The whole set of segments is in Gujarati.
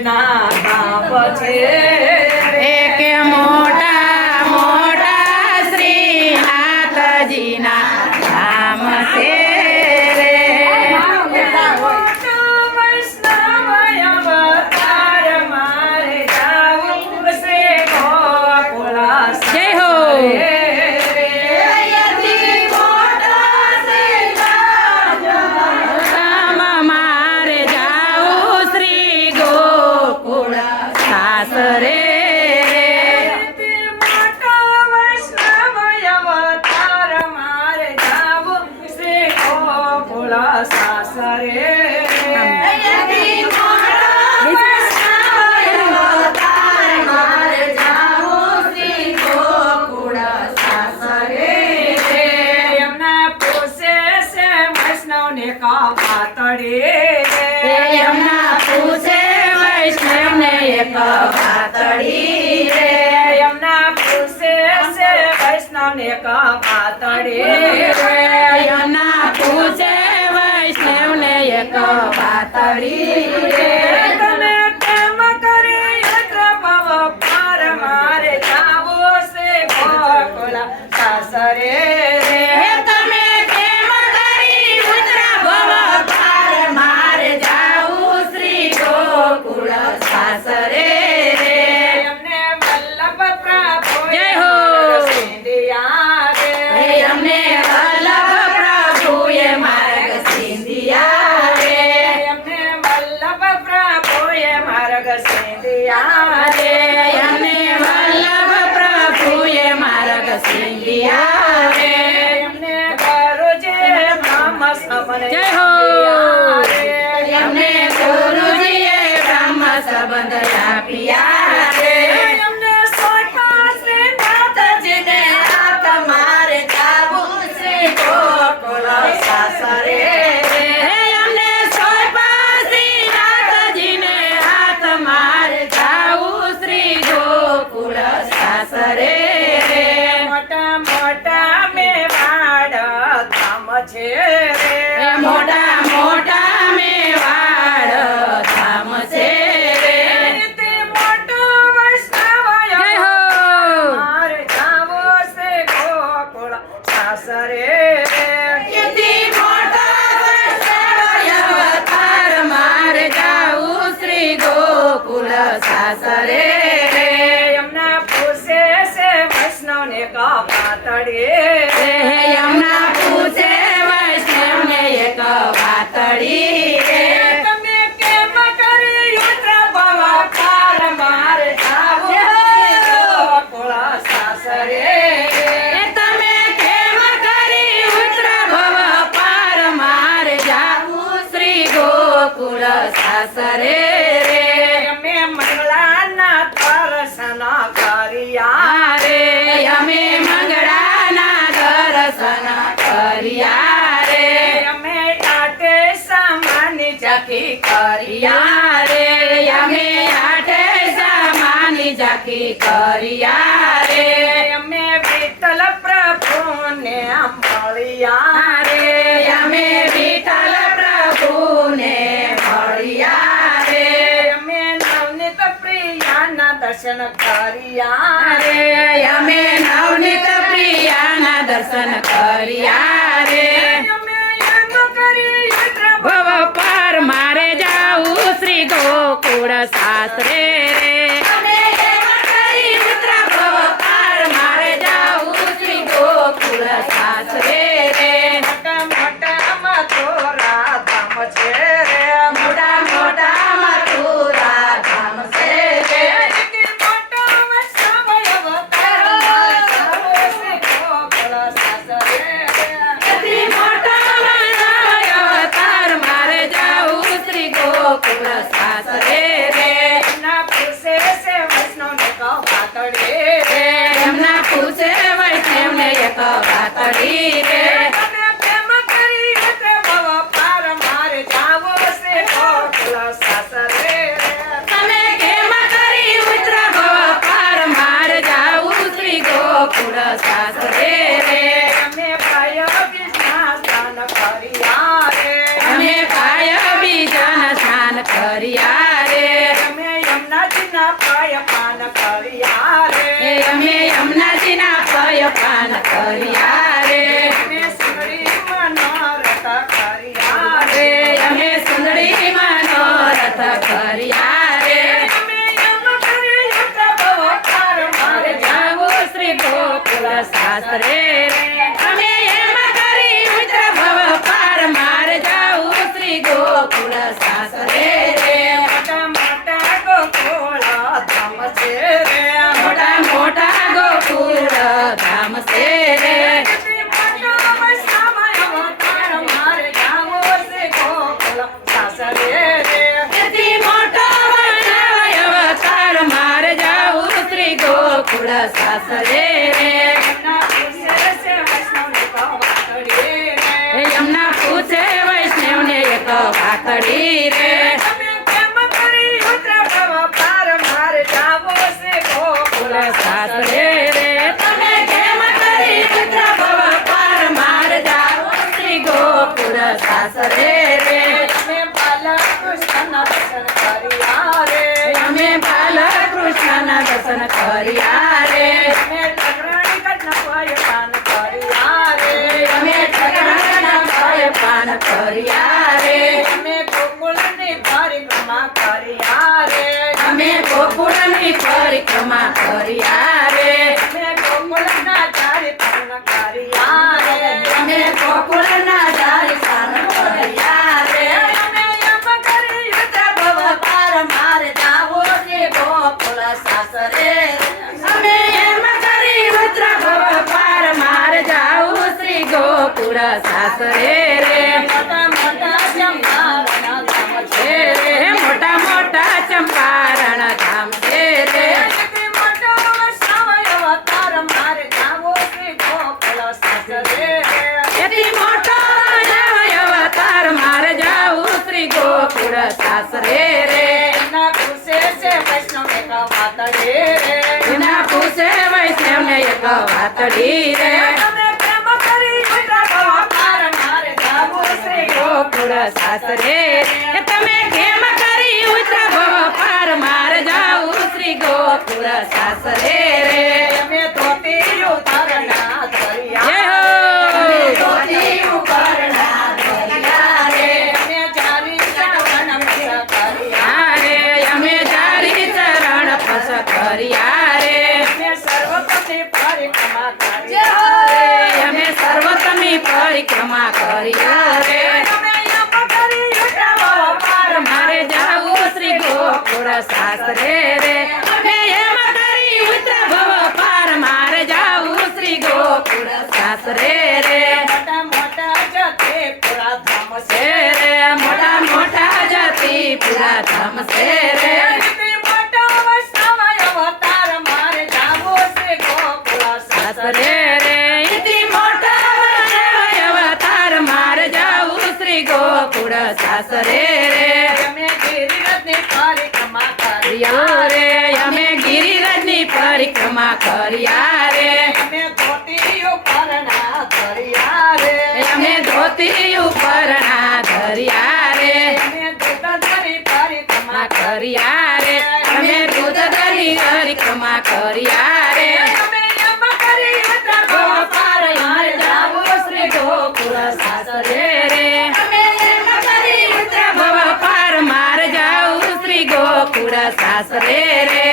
ના કાપ છે. વૈષ્ણવને કા પાતળે એમના પૂછે વૈષ્ણવને એક પાતળી રે. એમના પૂછે છે વૈષ્ણવને કા પાતળે એમના પૂછે વૈષ્ણવને એક પાતળી રે. એકા પાતળે યમના પૂછે વૈષ્ણવ ને એકા પાતળી. તમે કેમ કર્યું પ્રભવા કાલ મારે આવો કોળા સાસરે. સાસરે. અમે દર્શન કરિયા રે. અમે આટે સામાની ઝાંખી કર્યા રે. અમે આટે સામાની ઝાંખી રે. અમે વિઠ્ઠલ પ્રભુને મળ્યા રે. અમે વિઠ્ઠલ પ્રભુને મળ્યા રે. અમે નવનીત પ્રિયાના દર્શન કર્યા રે. અમે કર્યા રે. ભવ પર મારે જાઉં શ્રી ગોકુળ સાસરે રે. મારે જાઉં શ્રી ગોકુળ સાસરે રે. તો ગાતડી રે. શાસ્ત્રે રે એ યમુના પૂછે વૈષ્ણવને એક વાતડી રે શાસ્ત્રે રે તમે કેમ કરી મિત્ર ભવ પાર માર જાવું શ્રી ગોકુળ શાસ્ત્રે કર્યા રે. અમે ગોકુળની પરિક્રમા કર્યા રે. અમે ગોકુળની પરિક્રમા કર્યા પ્રેમ ગોકુળ સાસરે રે. તમે કેમ કરી ઉતરા ભવ પાર માર ગોકુળ સાસરે રે અમે તો ધર્યા ગોકુળ સાસરે રે. એમ કરી ઉતરા ભવ પાર મારે જાવું શ્રી ગોકુળ સાસરે રે. મોટા મોટા જતે પુરા ધામ છે રે. મોટા મોટા જતી પુરા ધામ છે રે. જગતી મોટો વૈષ્ણવ અવતાર મારે જાવો છે ગોકુળ સાસરે સાસરે રે. ઇતિ મોટા અવતાર મારે જાવું શ્રી ગોકુળ સાસરે પરિક્રમા કર્યા રે. અમે ધોતી ઉપરના ધર્યા રે. અમે ધોતી ઉપરના ધર્યા રે. અમે દુર્ગાધરી પરિક્રમા માં કર્યા રે. અમે દૂધની પરિક્રમા કર્યા રે. અમે એમ કરી ઉતરવો પાર મારે જાવું શ્રી ગોકુળ સાસરે રે. અમે એમ કરી ઉતરા પાર માર જાઉં શ્રી ગોકુળ સાસરે રે.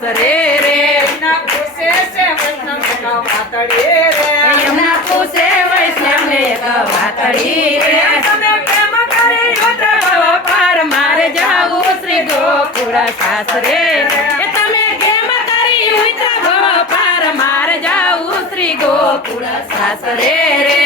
ગોકુળ સાસરે રે એના પૂછે છે વૈષ્ણવ વાતડે રે. એમના પૂછે વૈષ્ણવને એક વાતડી રે. તમે કેમ કરી ભવ પાર મારે જાવું શ્રી ગોકુળા સાસરે એ તમે કેમ કરી ઉતર ભવ પાર મારે જાવું શ્રી ગોકુળ સાસરે રે.